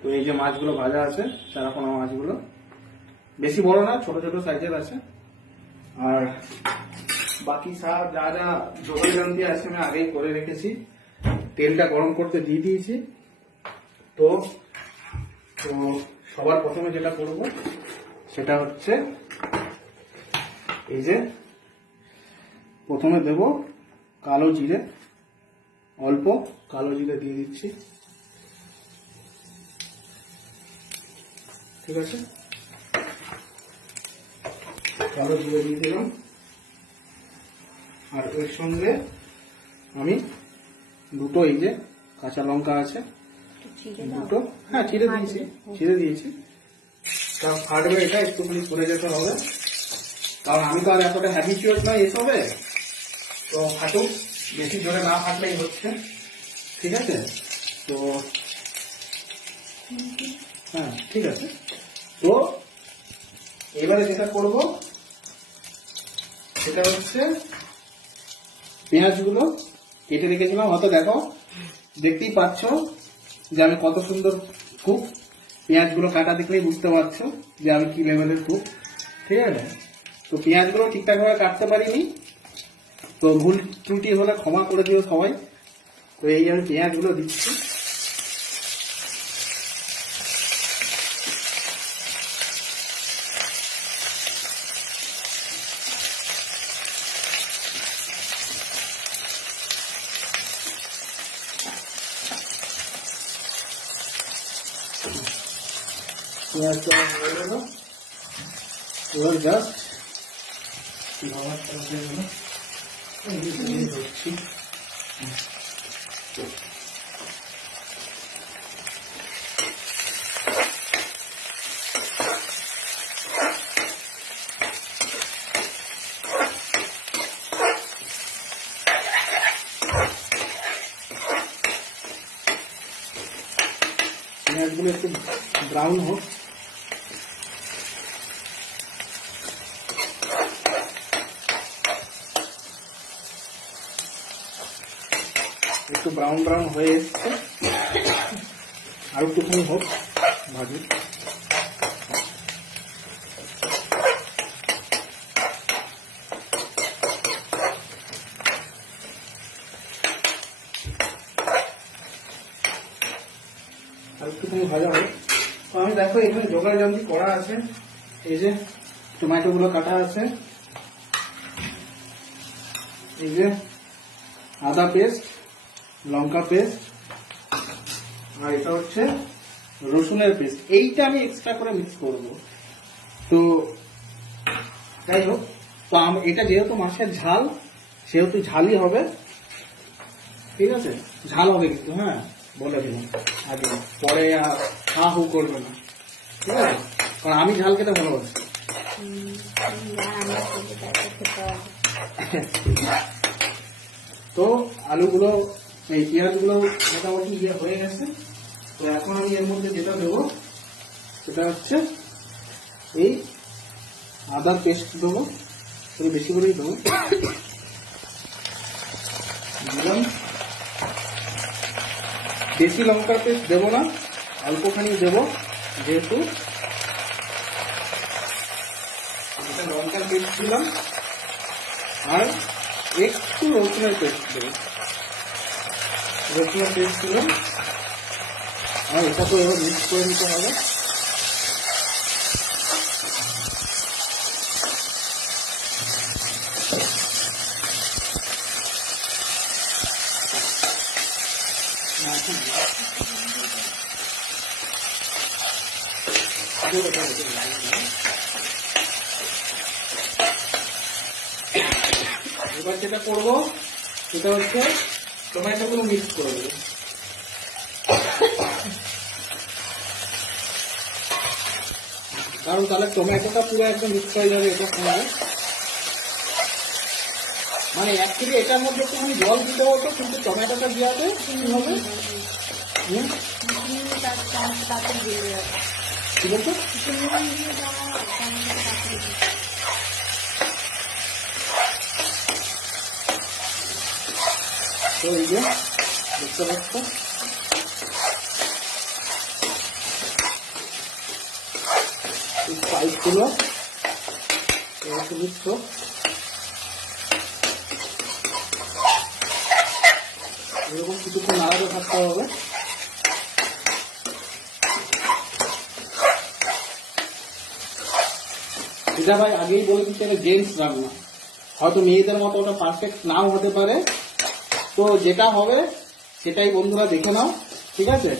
তো এই যে মাছগুলো ভাজা আছে, চারাপোনা মাছগুলো, বেশি বড় না, ছোট ছোট সাইজের আছে। আর বাকি সব যা যা জোগাড় যন্ত্র আছে আমি আগেই করে রেখেছি। তেলটা গরম করতে দিয়ে দিয়েছি। তো সবার প্রথমে যেটা করব সেটা হচ্ছে এই যে প্রথমে দেব কালো জিরে, অল্প কালো জিরে দিয়ে দিচ্ছি, ঠিক আছে। কালো জিরে দিয়ে দিলাম। আর এর সঙ্গে আমি দুটো এই যে কাঁচা লঙ্কা আছে দুটো, হ্যাঁ চিড়ে দিয়েছি। তা ফাটবে, এটা একটুখানি করে যেতে হবে, কারণ আমি তো আর এতটা হ্যাবিচুয়েট নয় এসবে। তো ফাটুক, বেশি জোরে না ফাটলেই হচ্ছে, ঠিক আছে। তো হ্যাঁ ঠিক আছে। তো এবারে যেটা করব সেটা হচ্ছে পেঁয়াজগুলো কেটে রেখেছিলাম, হয়তো দেখো দেখতেই পাচ্ছ যে আমি কত সুন্দর কুক। পেঁয়াজগুলো কাটা দেখলেই বুঝতে পারছো যে আমি কি লেভেলের কুক, ঠিক আছে। তো পেঁয়াজগুলো ঠিকঠাক ভাবে কাটতে পারিনি, তো ভুল ত্রুটি হলে ক্ষমা করে দিও সবাই। তো এই আমি পেঁয়াজগুলো দিচ্ছি। পেঁয়াজটা হয়ে গেল, এবার জাস্ট ধরছি। পেঁয়াজগুলো একটু ব্রাউন হোক, একটু ব্রাউন ব্রাউন হয়ে এসছে, আর একটুখানি হোক ভাজি। আর একটুখানি ভাজা হোক। তো আমি দেখো এখানে জোগাড় যন্ত্র করা আছে, এই যে টমেটো গুলো কাটা আছে, এই যে আদা পেস্ট, লঙ্কা পেস্ট, আর এটা হচ্ছে রসুনের পেস্ট। এইটা আমি এক্সট্রা করে মিক্স করব। তো যাই হোক, তো এটা যেহেতু মাছের ঝাল, সেহেতু ঝালই হবে, ঠিক আছে। ঝাল হবে কিন্তু, হ্যাঁ বলে দিলাম আগে, পরে আর হা হু করবে না, ঠিক আছে। কারণ আমি ঝাল খেতে ভালোবাসি। তো আলুগুলো, এই পেঁয়াজগুলো মোটামুটি ইয়ে হয়ে গেছে। তো এখন আমি এর মধ্যে যেটা দেবো সেটা হচ্ছে এই আদার পেস্ট দেবো, একটু বেশি করেই দেবো। দিলাম, বেশি লঙ্কার পেস্ট দেবো না, অল্পখানি দেবো, যেহেতু এটা লঙ্কার পেস্ট দিলাম। আর একটু রসুনের পেস্ট দেবো, রসুনের পেস্ট দিলাম। আর এটা তো এবার মিক্স করে নিতে হবে। এবার যেটা করবো সেটা হচ্ছে টমেটোগুলো মিক্স করে দেবো। কারণ তাহলে টমেটোটা পুরো একদম মিক্স হয়ে যাবে এটার সঙ্গে। মানে অ্যাকচুয়ালি এটার মধ্যে একটুখানি জল দিতে হতো, কিন্তু টমেটোটা দেওয়াতে কি হবে, কি বলতো, তো এই যে দেখতে পাচ্ছ পাইপগুলো মিক্স হোক। এরকম কিছুক্ষণ নাড়াতে থাকতে হবে। এটা ভাই আগেই বলে দিতে হবে জেন্টস রান্না, হয়তো মেয়েদের মতো ওটা পারফেক্ট নাও হতে পারে, তো যেটা হবে সেটাই বন্ধুরা দেখে নাও, ঠিক আছে?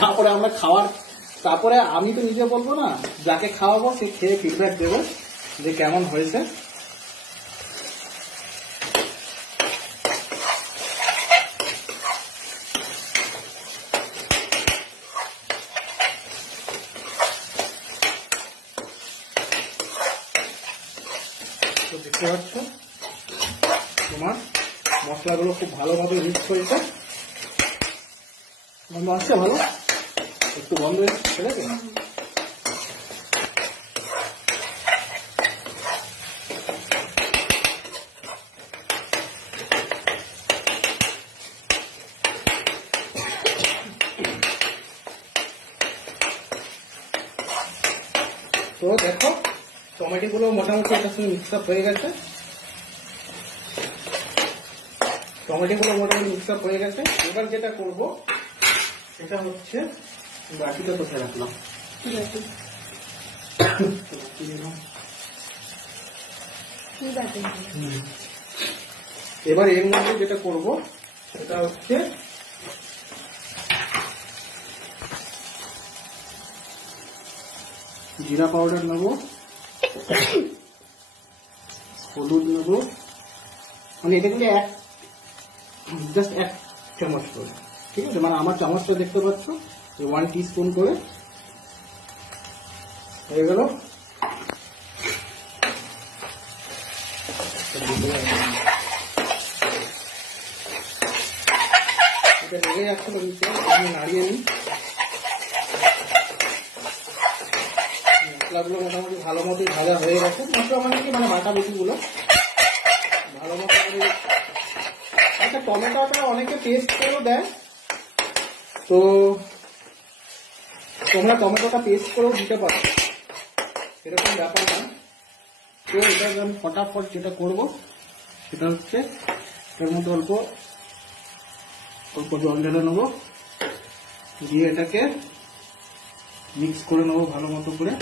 তারপরে আমরা খাওয়ার, তারপরে আমি তো নিজে বলবো না, যাকে খাওয়াবো সে খেয়ে ফিডব্যাক দেবে যে কেমন হয়েছে। তো দেখতে পাচ্ছ তোমার মশলাগুলো খুব ভালোভাবে মিক্স হয়েছে। গন্ধ আসছে ভালো, একটু গন্ধ ঠিক আছে। তো দেখো টমেটো গুলো মোটামুটি এটার সঙ্গে মিক্স আপ হয়ে গেছে, টমেটো গুলো মোটামুটি মিক্স আপ হয়ে গেছে। এবার যেটা করবো সেটা হচ্ছে বাটিটা কোথায় রাখলাম, এবার এর মধ্যে যেটা করব সেটা হচ্ছে জিরা পাউডার নেব, হলুদ নেব, মানে এটা কিন্তু জাস্ট 1 চামচ করে, ঠিক আছে? মানে আমার চামচটা দেখতে পাচ্ছ 1 টিস্পুন করে হয়ে গেল। এটা লেগে যাচ্ছিল নিচে, আমি নাড়িয়ে নিই। মশলাগুলো মোটামুটি ভালো মতোই ভাজা হয়ে গেছে। মশলা মানে কি, মানে বাটা বেটিগুলো ভালো মতো। আচ্ছা, টমেটোটা অনেকে পেস্ট করেও দেয়, তো তোমরা টমেটোটা পেস্ট করেও দিতে পারো, এরকম ব্যাপার না। তো এটা আমি ফটাফট যেটা করবো সেটা হচ্ছে এর মধ্যে অল্প অল্প জল ঢেলে নেবো, দিয়ে এটাকে মিক্স করে নেবো ভালো মতো করে।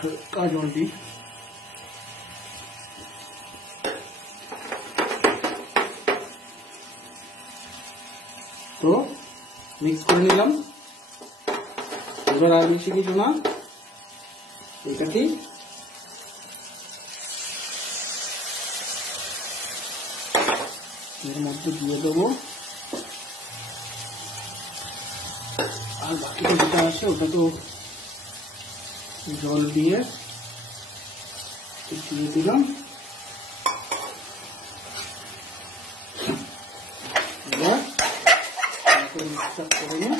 হালকা জল দিই, তো মিক্স করে নিলাম। এবার আর বেশি কিছু না, এটাকেই এর মধ্যে দিয়ে দেবো, আর বাকিটা যেটা আছে ওটা তো জল দিয়ে দিয়ে দিলাম। এবার মিক্স আপ করে নিই।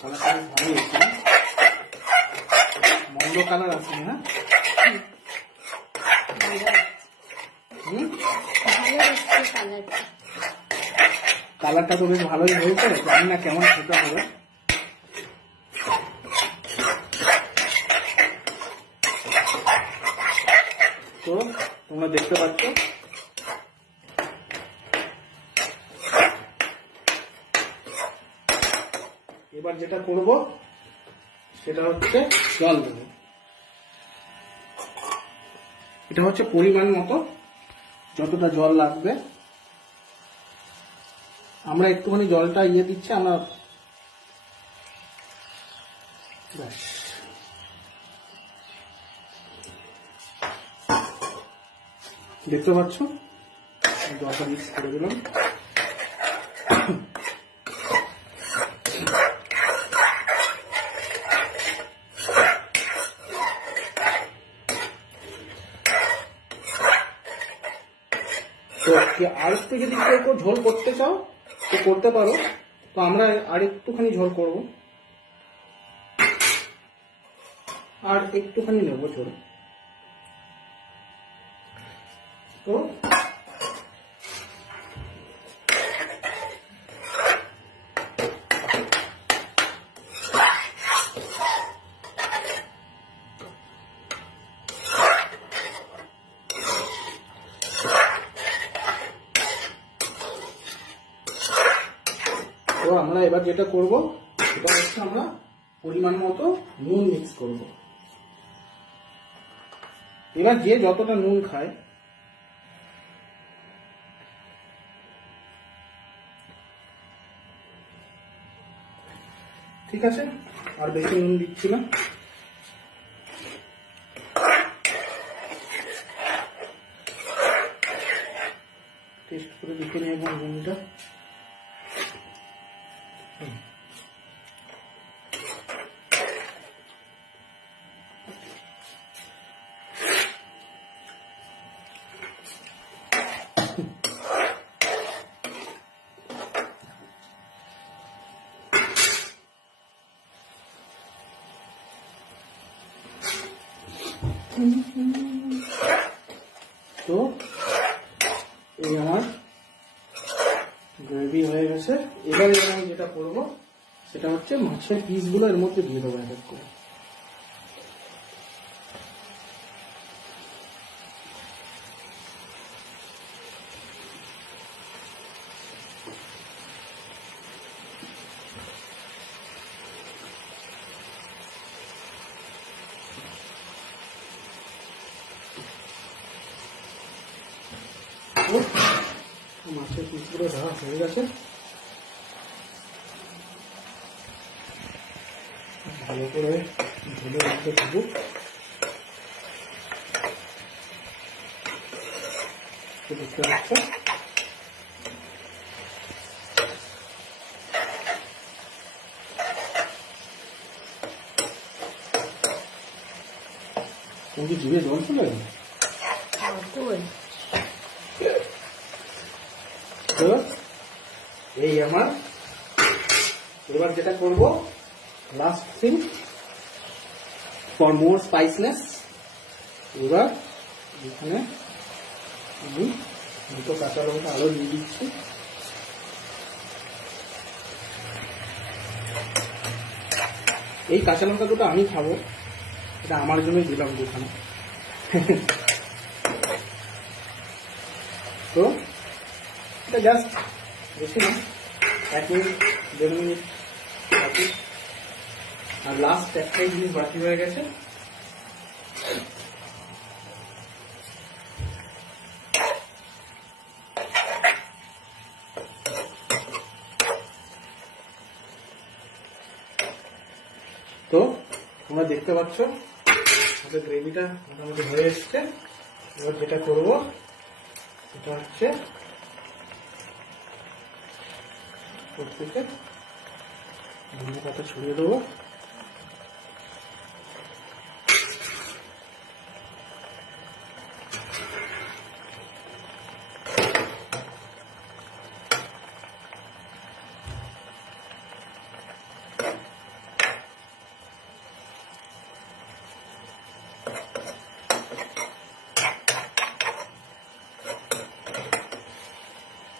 কালারটা ভালো হয়েছে, মন্দ কালার আছে না? কালারটা তো বেশ ভালোই হয়েছে, জানি না কেমন খেতে হবে। তো তোমরা দেখতে পাচ্ছ এবার যেটা করব সেটা হচ্ছে জল দেবো। এটা হচ্ছে পরিমাণ মতো, যতটা জল লাগবে। আমরা একটুখানি জলটা দিচ্ছি আমরা, ব্যাস। দেখতে পাচ্ছ জলটা মিক্স করে দিলাম। আর একটু যদি কেউ ঝোল করতে চাও তো করতে পারো, তো আমরা আর একটুখানি ঝোল করব, আর একটুখানি নেবো ঝোল। তো আমরা এবার যেটা করব সেটা হচ্ছে আমরা পরিমাণ মতো নুন মিক্স করব। এবার যে যতটা নুন খায় ঠিক আছে, আর বেশি নুন দিচ্ছি না। টেস্ট করে দেখে নেব নুনটা। তো এই আমার গ্রেভি হয়ে গেছে। এবারে আমি যেটা করবো সেটা হচ্ছে মাছের পিসগুলো এর মধ্যে দিয়ে দেবো এক এক করে। মাছের পিসগুলো দেওয়া হয়ে গেছে। ভালো করে ধুলে রাখতে থাকুক। দেখতে পাচ্ছ তুমি কি জিভে জল চলে গেল? এই আমার এবার যেটা করব লাস্ট থিং ফর মোর স্পাইসনেস, এবার এখানে আমি দুটো কাঁচা লঙ্কা আরো দিয়ে দিচ্ছি। এই কাঁচা লঙ্কা দুটো আমি খাবো, এটা আমার জন্যই দিলাম দুখানে। তো এটা জাস্ট বেশি না, 1 মিনিট 1.5 মিনিট বাকি। আর লাস্ট একটাই জিনিস বাকি হয়ে গেছে, তো তোমরা দেখতে পাচ্ছ আমাদের গ্রেভিটা মোটামুটি হয়ে এসছে। এবার যেটা করবো সেটা হচ্ছে প্রত্যেকে ধনে পাতা ছড়িয়ে দেবো।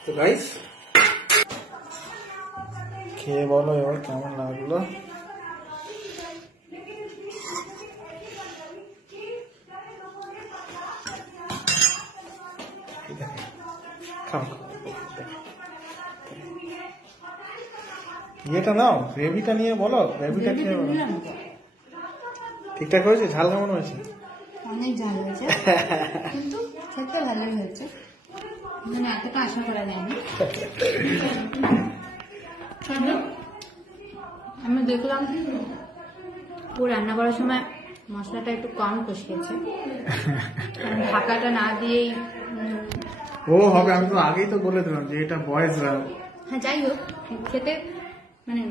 তো গাইস খেয়ে বলো এবার কেমন লাগলো। ইয়েটা নাও, গ্রেভিটা নিয়ে বলো, গ্রেভিটা খেয়ে বলো ঠিকঠাক হয়েছে? ঝাল কেমন হয়েছে? অনেক ঝাল হয়েছে কিন্তু খেতে ভালোই হয়েছে, মানে এতটা আশা করা যায়নি। আমি দেখলাম ও রান্না করার সময় মশলাটা একটু কম কষিয়েছে, ঢাকাটা না দিয়েই ও হবে। আমি তো আগেই তো বলে দিলাম যে এটা বয়েজ। হ্যাঁ যাই হোক খেতে মানে